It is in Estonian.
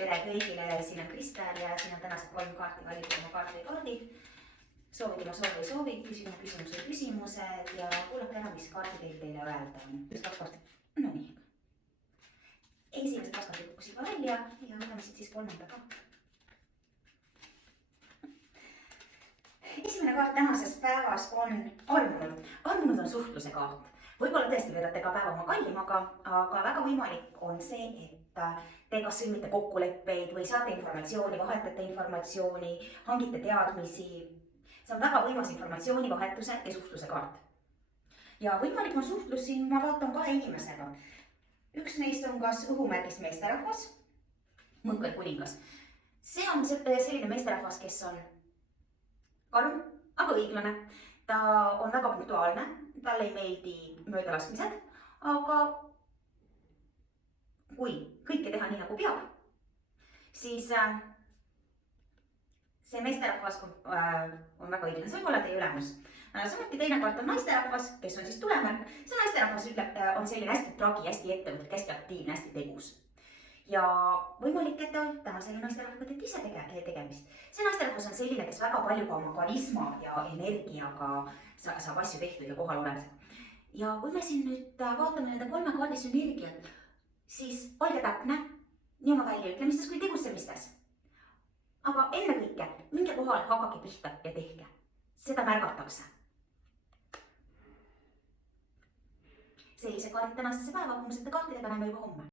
tere kõigile, siin on Kristel ja siin on tänased 3 kaarti, valida oma kaart või kaardid. Soovige oma soov või soovid, küsige oma küsimus või küsimused ja kuulake ära, mis kaardid teile öelda on. No nii. Esimesed 2 kaardid kukkusid juba välja ja võtame siit siis 3. kaart. Esimene kaart tänases päevas on armunud. Armunud on suhtluse kaart. Võib-olla tõesti veedate ka päeva oma kallimaga, aga väga võimalik on see, et te kas sõlmite kokkuleppeid või saate informatsiooni, vahetate informatsiooni, hangite teadmisi. See on väga võimas informatsioonivahetuse ja suhtluse kaart. Ja võimalik on suhtlus siin, ma vaatan 2 inimesega. Üks neist on kas õhumärgist meesterahvas, mõõk või kuningas. See on selline meesterahvas, kes on karm, aga õiglane. Ta on väga punktuaalne, talle ei meeldi möödalaskmised, aga kui kõike teha nii nagu peab, siis see meesterahvas on väga õiglane, see võib olla teie ülemus. Samuti teine kaart on naisterahvas, kes on siis tulemärk. See naisterahvas on selline hästi tragi, hästi ettevõtlik, hästi aktiivne, hästi tegus. Ja võimalik, et täna selle naisterahvaga teete ise tegemist. See naisterahvas on selline, kes väga palju ka oma karisma ja energiaga saab asju tehtud ja kohal olemisega. Ja kui me siin nüüd vaatame nende 3 kaardi sünergiat, siis olge täpne nii oma väljaütlemistes kui tegutsemistes. Aga ennekõike minge kohale, hakake pihta ja tehke. Seda märgatakse. Sellise kaardid tänasesse päeva, kummsete kaartidega näeme juba homme.